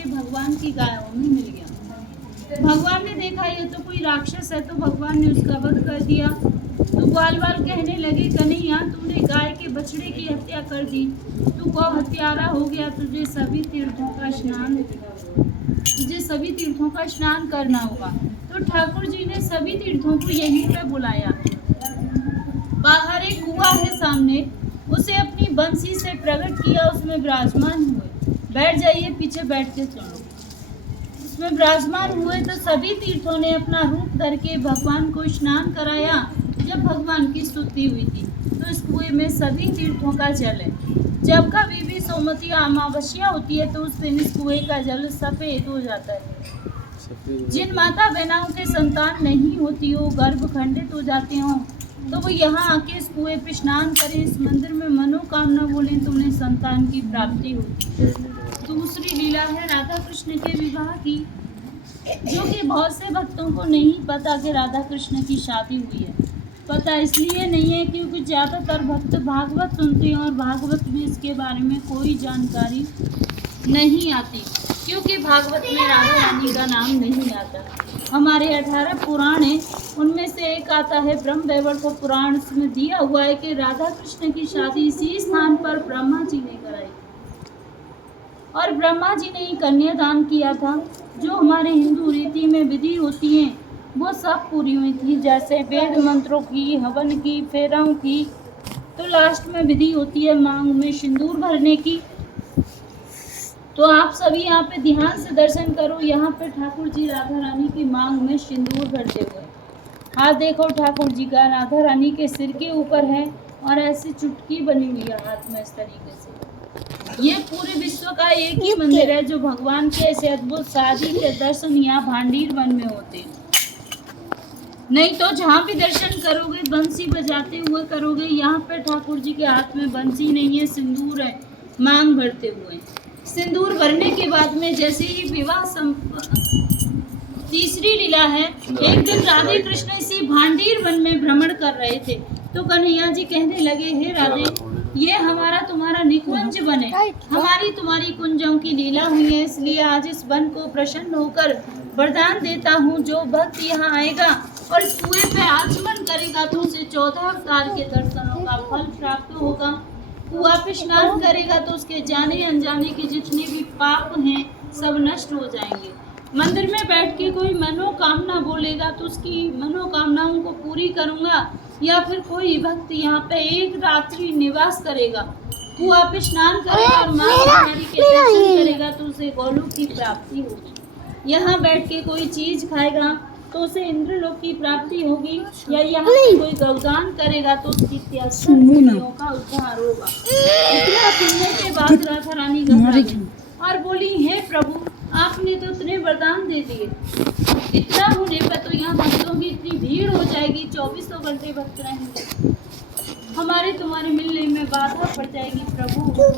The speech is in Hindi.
के भगवान की गायों में मिल गया। भगवान ने देखा ये तो कोई राक्षस है, तो भगवान ने उसका वध कर दिया। तो ग्वाल बाल कहने लगे, कन्हैया तूने गाय के बछड़े की हत्या कर दी, तू गौ हत्यारा हो गया, तुझे सभी तीर्थों का स्नान करना होगा। तो ठाकुर जी ने सभी तीर्थों को यहीं पे बुलाया। बाहर एक कुआं है सामने, उसे अपनी बंसी से प्रकट किया, उसमें विराजमान हुए। बैठ जाइए, पीछे बैठ के सुनो। उसमें विराजमान हुए तो सभी तीर्थों ने अपना रूप धर के भगवान को स्नान कराया। जब भगवान की स्तुति हुई थी तो इस कुएं में सभी तीर्थों का जल है। जब कभी भी सोमवती अमावस्या होती है तो उस दिन इस कुएं का जल सफेद हो जाता है। जिन माता बहनों के संतान नहीं होती हो, गर्भ खंडित हो जाते हो, तो वो यहाँ आके इस कुएं पे स्नान करें, इस मंदिर में मनोकामना बोलें तो उन्हें संतान की प्राप्ति होती है। दूसरी लीला है राधा कृष्ण के विवाह की, जो कि बहुत से भक्तों को नहीं पता कि राधा कृष्ण की शादी हुई है। पता इसलिए नहीं है क्योंकि ज़्यादातर भक्त भागवत सुनते हैं और भागवत में इसके बारे में कोई जानकारी नहीं आती, क्योंकि भागवत में राधा रानी का नाम नहीं आता। हमारे 18 पुराण हैं, उनमें से एक आता है ब्रह्म वैवर्त पुराण। इसमें दिया हुआ है कि राधा कृष्ण की शादी इसी स्थान पर ब्रह्मा जी ने कराई और ब्रह्मा जी ने ही कन्यादान किया था। जो हमारे हिंदू रीति में विधि होती हैं वो सब पूरी हुई थी, जैसे वेद मंत्रों की, हवन की, फेराओं की। तो लास्ट में विधि होती है मांग में सिंदूर भरने की। तो आप सभी यहाँ पे ध्यान से दर्शन करो। यहाँ पे ठाकुर जी राधा रानी की मांग में सिंदूर भरते हुए, हाथ देखो ठाकुर जी का राधा रानी के सिर के ऊपर है और ऐसी चुटकी बनी हुई है हाथ में इस तरीके से। ये पूरे विश्व का एक ही मंदिर है जो भगवान के ऐसे अद्भुत शादी के दर्शन यहाँ भांडीर वन में होते हैं। नहीं तो जहाँ भी दर्शन करोगे बंसी बजाते हुए करोगे। यहाँ पे ठाकुर जी के हाथ में बंसी नहीं है, सिंदूर है मांग भरते हुए। सिंदूर भरने के बाद में जैसे ही विवाह तीसरी लीला है, एक दिन राधे कृष्ण इसी भांडीर वन में भ्रमण कर रहे थे तो कन्हैया जी कहने लगे, हे राधे, ये हमारा तुम्हारा निकुंज वन है, हमारी तुम्हारी कुंजों की लीला हुई है, इसलिए आज इस वन को प्रसन्न होकर वरदान देता हूँ, जो भक्त यहाँ आएगा और इस कुएं पे आचमन करेगा तो उसे 14 अवतार के दर्शनों का फल प्राप्त होगा। कुआं पे स्नान करेगा तो उसके जाने अनजाने के जितने भी पाप हैं सब नष्ट हो जाएंगे। मंदिर में बैठ के कोई मनोकामना बोलेगा तो उसकी मनोकामनाओं को पूरी करूँगा। या फिर कोई भक्त यहाँ पे एक रात्रि निवास करेगा, कुआं पे स्नान करेगा और माँ कुमारी के दर्शन करेगा तो उसे गोलोक की प्राप्ति होगी। यहाँ बैठ के कोई चीज खाएगा तो उसे इंद्रलोक की प्राप्ति होगी, या यहाँ पे कोई गौदान करेगा तो उसकी त्यागों का उद्धार होगा। इतना सुनने के बाद राधा रानी घबराई और बोली, हे प्रभु, आपने तो इतने वरदान दे दिए, इतना होने पर तो यहाँ भक्तों की इतनी भीड़ हो जाएगी, 24 घंटे भक्त रहेंगे, हमारे तुम्हारे मिलने में बाधा पड़ जाएगी प्रभु।